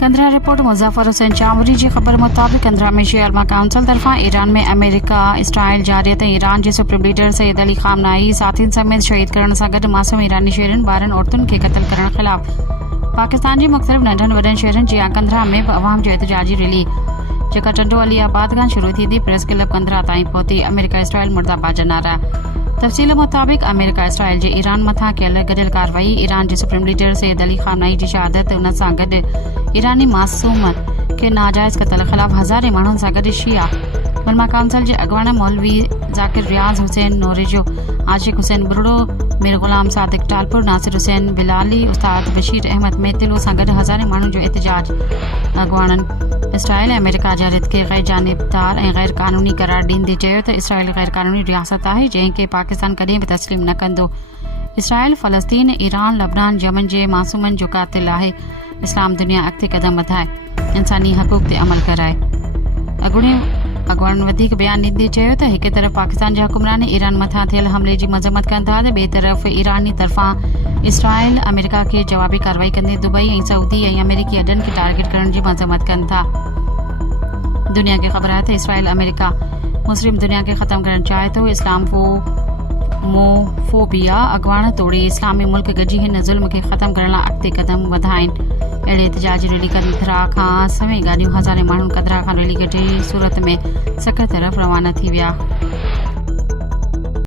कंदरा report Muzaffar Hussain Chamari जी ख़बर मुताबिक़ कंदरा में शेरमा काउंसिल तरफ़ां ईरान में अमेरिका इसराइल जारियत ईरान जे सुप्रीम लीडर सैयद अली ख़ामनाई साथियुनि समेत शहीद करण सां गॾु मासूम ईरानी शहरनि ॿारनि औरतुनि खे क़त्ल करण ख़िलाफ़ पाकिस्तान जी मुख़्तलिफ़ नंढनि वॾनि शहरनि जीअं कंदरा में बि अवाम जो एहतजाजी रैली जेका टंडो अली आबाद खां शुरू थींदी प्रेस क्लब कंदरा ताईं पहुती। अमेरिका इसराइल मुर्दाबाद जा नारा। तफ़सील मुताबिक़ अमेरिका इसराइल जे ईरान मथां कयल गॾियल कार्रवाई ईरान जे सुप्रीम लीडर सैयद अली ख़ामनाई जी शहादत उन सां गॾु ईरानी मासूम खे नाजायज़ क़त्ल ख़िलाफ़ हज़ारे माण्हुनि सां गॾु शिया उलमा काउंसिल जे अॻवान मौलवी ज़ाकिर रियाज़ हुसैन नोरेजो आशिक हुसैन बुरड़ो मीर ग़ुलाम सादिक टालपुर नासिर हुसैन बिलाली उस्ताद बशीर अहमद मेतिलो सां गॾु हज़ारे माण्हुनि जो एहतजाज। अॻवाननि इसराइल ऐं अमेरिका जारियत खे गैर जानिबदार ऐं गैर क़ानूनी करार ॾींदे चयो त इसराइल गैर क़ानूनी रियासत आहे जंहिंखे पाकिस्तान कॾहिं बि तस्लीम न कंदो। इसराइल फ़लस्तीन ईरान लबनान यमन जे मासूमनि जो क़ातिल आहे। इस्लाम दुनिया अॻिते क़दम वधाए इंसानी हक़ूक़ ते अमल कराए। अॻवान वधीक बयान ॾींदे चयो त हिक तरफ़ पाकिस्तान जा हुक्मरान ईरान मथां थियल हमले जी मज़म्मत कंदा त ॿिए तरफ़ ईरानी तरफ़ां इसराइल अमेरिका खे जवाबी कार्रवाई कंदे दुबई ऐं सऊदी ऐं अमेरिकी अॾनि खे टारगेट करण जी मज़म्मत कनि था। दुनिया खे ख़बर आहे त इसराइल अमेरिका मुस्लिम दुनिया खे ख़त्म करणु चाहे थो। इस्लामोफोबिया अॻवान तोड़े इस्लामी मुल्क गॾिजी हिन ज़ुल्म खे ख़त्म करण लाइ अॻिते क़दम वधाइनि। अहिड़े एहतजाजी रैली कंदरा खां सवें गाॾियूं हज़ारे माण्हुनि कंदरा खां रैली कढी सूरत में सखर तरफ़ रवाना थी विया।